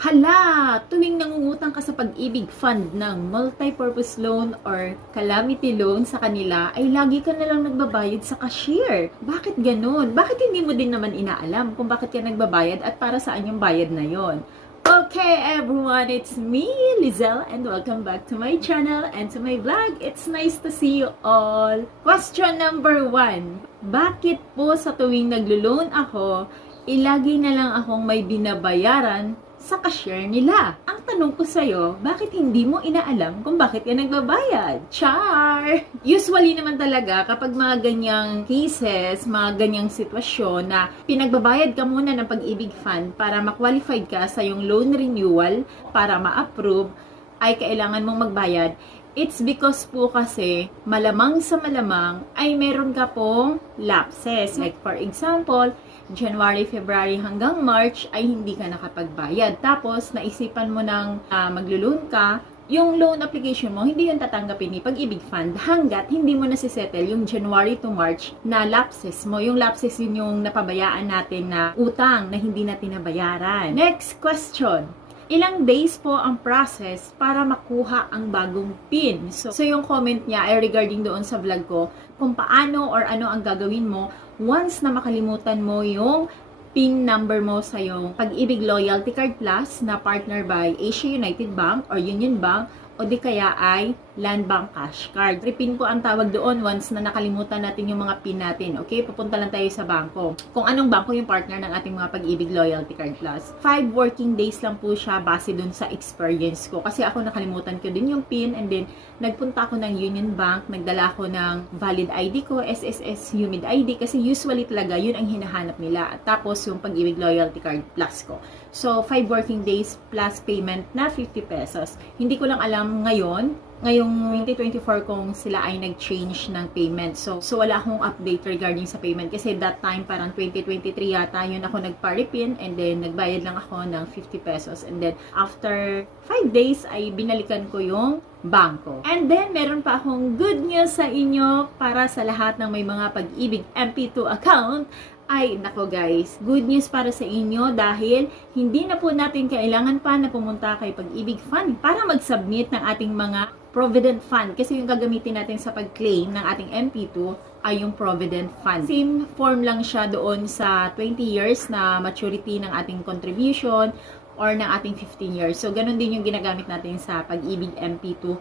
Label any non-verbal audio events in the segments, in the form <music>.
Hala! Tuwing nangungutang ka sa pag-ibig fund ng multi-purpose loan or calamity loan sa kanila, ay lagi ka nalang nagbabayad sa cashier. Bakit ganun? Bakit hindi mo din naman inaalam kung bakit ka nagbabayad at para saan yung bayad na yon? Okay everyone, it's me, Lizelle, and welcome back to my channel and to my vlog. It's nice to see you all. Question number one, bakit po sa tuwing naglo-loan ako, ilagi na lang akong may binabayaran sa cashier nila. Ang tanong ko sa'yo, bakit hindi mo inaalam kung bakit ka nagbabayad? Char! Usually naman talaga, kapag mga ganyang cases, mga ganyang sitwasyon na pinagbabayad ka muna ng pag-ibig fund para ma-qualified ka sa yung loan renewal, para ma-approve, ay kailangan mong magbayad. It's because po kasi malamang sa malamang ay meron ka pong lapses. Like for example, January, February hanggang March ay hindi ka nakapagbayad. Tapos naisipan mo nang uh, maglo-loan ka, yung loan application mo, hindi yun tatanggapin ni Pag-ibig Fund hanggat hindi mo nasisettle yung January to March na lapses mo. Yung lapses yun yung napabayaan natin na utang na hindi natin nabayaran. Next question. Ilang days po ang process para makuha ang bagong PIN? So, so yung comment niya ay regarding doon sa vlog ko kung paano or ano ang gagawin mo once na makalimutan mo yung PIN number mo sa yung Pag-ibig Loyalty Card Plus na partner by Asia United Bank or Union Bank o di kaya ay Land Bank Cash Card. Tripin po ang tawag doon once na nakalimutan natin yung mga PIN natin. Okay? Pupunta lang tayo sa bangko. Kung anong bangko yung partner ng ating mga Pag-ibig Loyalty Card Plus. Five working days lang po siya base doon sa experience ko. Kasi ako nakalimutan ko din yung PIN and then nagpunta ako ng Union Bank, nagdala ako ng valid ID ko, SSS Humid ID kasi usually talaga yun ang hinahanap nila. At tapos yung Pag-ibig Loyalty Card Plus ko. So, 5 working days plus payment na 50 pesos. Hindi ko lang alam ngayon, ngayong 2024 kung sila ay nag-change ng payment. So, so wala akong update regarding sa payment kasi that time parang 2023 yata yun ako nagpa-repin and then nagbayad lang ako ng 50 pesos and then after 5 days ay binalikan ko yung bangko. And then meron pa akong good news sa inyo para sa lahat ng may mga pag-ibig MP2 account ay, nako guys, good news para sa inyo dahil hindi na po natin kailangan pa na pumunta kay Pag-ibig Fund para mag-submit ng ating mga Provident Fund. Kasi yung gagamitin natin sa pag-claim ng ating MP2 ay yung Provident Fund. Same form lang siya doon sa 20 years na maturity ng ating contribution or ng ating 15 years. So, ganun din yung ginagamit natin sa Pag-ibig MP2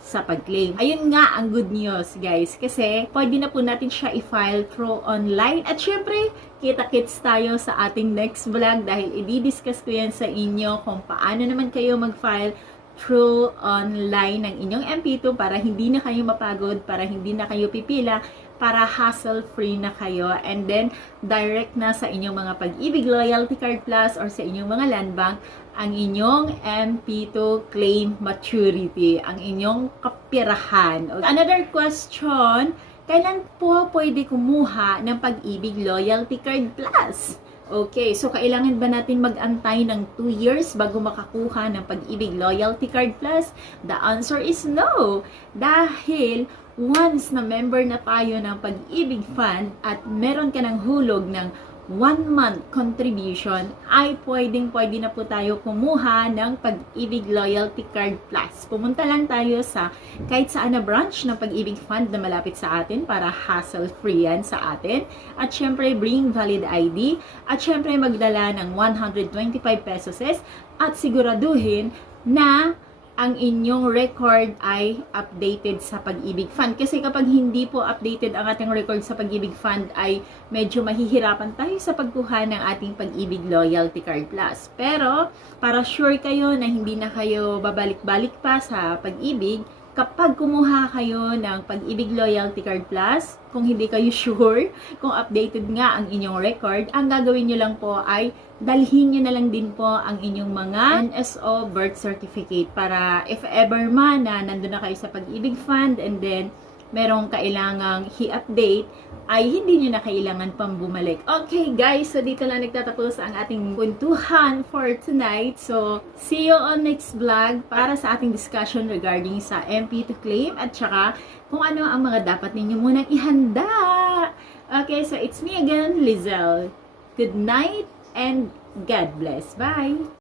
sa pag-claim. Ayun nga ang good news, guys. Kasi pwede na po natin siya i-file through online. At syempre, kita-kits tayo sa ating next vlog dahil i-discuss ko yan sa inyo kung paano naman kayo mag-file through online ng inyong MP2 para hindi na kayo mapagod, para hindi na kayo pipila, para hassle-free na kayo and then direct na sa inyong mga pag-ibig loyalty card plus or sa inyong mga land bank ang inyong MP2 claim maturity, ang inyong kapirahan. Another question, kailan po pwede kumuha ng pag-ibig loyalty card plus? Okay, so kailangan ba natin mag-antay ng 2 years bago makakuha ng pag-ibig loyalty card plus? The answer is no. Dahil once na member na tayo ng pag-ibig fund at meron ka ng hulog ng 1 month contribution ay pwedeng pwede na po tayo kumuha ng Pag-ibig Loyalty Card Plus. Pumunta lang tayo sa kahit saan na branch ng Pag-ibig Fund na malapit sa atin para hassle-free yan sa atin. At syempre, bring valid ID. At syempre, magdala ng 125 pesos at siguraduhin na ang inyong record ay updated sa Pag-ibig Fund. Kasi kapag hindi po updated ang ating record sa Pag-ibig Fund ay medyo mahihirapan tayo sa pagkuha ng ating Pag-ibig Loyalty Card Plus. Pero para sure kayo na hindi na kayo babalik-balik pa sa Pag-ibig, kapag kumuha kayo ng Pag-ibig Loyalty Card Plus, kung hindi kayo <laughs> sure kung updated nga ang inyong record, ang gagawin nyo lang po ay dalhin nyo na lang din po ang inyong mga NSO birth certificate para if ever man na nandun na kayo sa Pag-ibig Fund and then merong kailangang i-update, ay hindi nyo na kailangan pang bumalik. Okay guys, so dito lang nagtatapos ang ating kwentuhan for tonight. So, see you on next vlog para sa ating discussion regarding sa MP to claim at saka kung ano ang mga dapat ninyo munang ihanda. Okay, so it's me again, Lizelle. Good night and God bless. Bye!